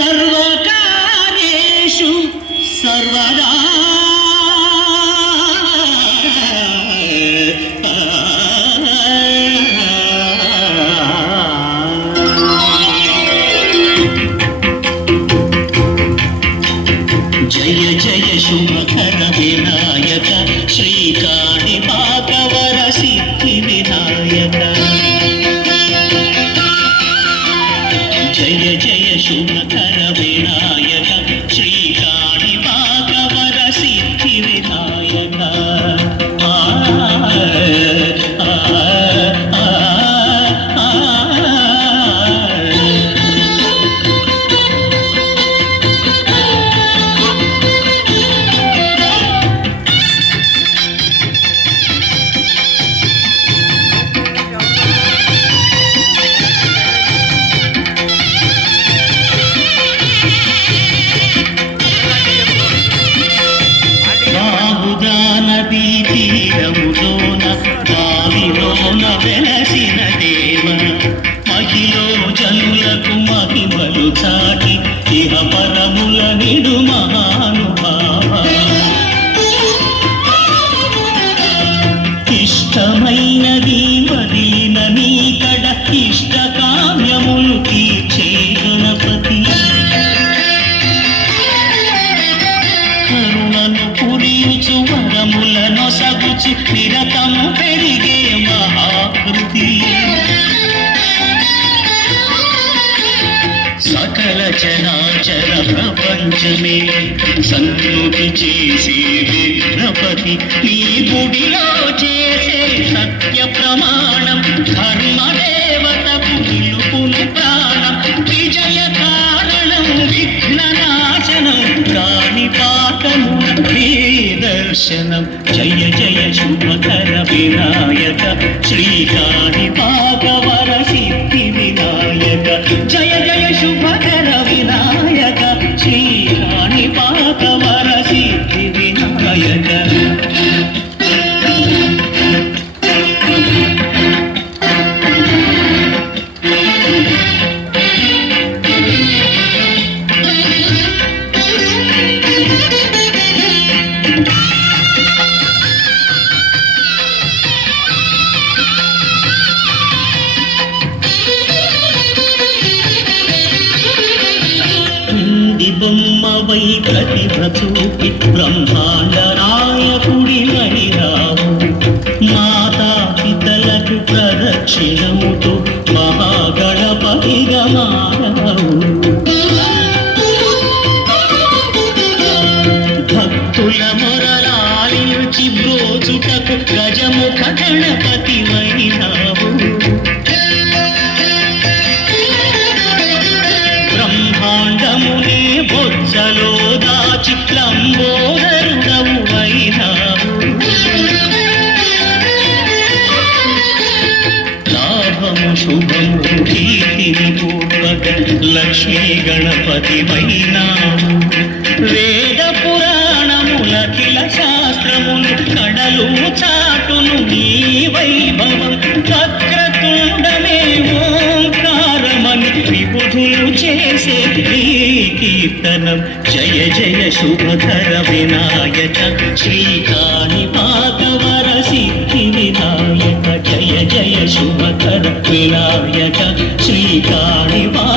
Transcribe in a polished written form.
సర్వకార్యేషు సర్వదా జయ జయ శుభకర వినాయక శ్రీకాణిపాకవర సిద్ధి వినాయక జయ జయ శుభకర వినాయక శ్రీకాణిపాకవర సిద్ధి వినాయక తీరములోన బావిలోన వెలసిన దేవ మహిలో జనులకు మహిమలు చాటి ఇహ పరముల నిడు మహానుభావ ఇష్టమైనది వదిలిన నీకడ ఇష్ట కామ్యములు తీర్చే గణపతి కరుణను పురియుచు వరములను సగుచు నిరతము పెరిగే మహాకృతి సకల చరాచర ప్రపంచమే సన్నుతి చేసే విఘ్నపతి నీ గుడిలో చేసే సత్య ప్రమాణం ధర్మదేవతకు నిలుపును ప్రాణం విజయ కారణం విఘ్ననాశనం కాణిపాకము నీ దర్శనం జయ జయ శుభకర వినాయక శ్రీకాణిపాకవర సిద్ధి వినాయక జయ జయ శుభకర వినాయక శ్రీకాణిపాకవర సిద్ధి వినాయక బొమ్మవై ప్రతిభ చూపి బ్రహ్మాండ నాయకుడి మహిరావు మాతా పితలకు ప్రదక్షిణముతో మహాగణపతిగా మారావు భక్తుల మొరలాలించి బ్రోచుటకు గజముఖ గణపతి మహిరావు బ్రహ్మాండమునే బొజ్జలో దాచి లంబోదరుడవు అయినావు లాభము శుభము కీర్తిని పూర్వక లక్ష్మీ గణపతి వైనావు వేద పురాణములఖిల శాస్త్రములు కడలు చాటును నీ వైభవం వక్రతుండమే ఓంకారమని విబుధులు చేసే నీ కీర్తనం జయ జయ శుభకర వినాయక శ్రీకాణిపాకవర సిద్ధి వినాయక జయ జయ శుభకర వినాయక శ్రీకాణిపాకవర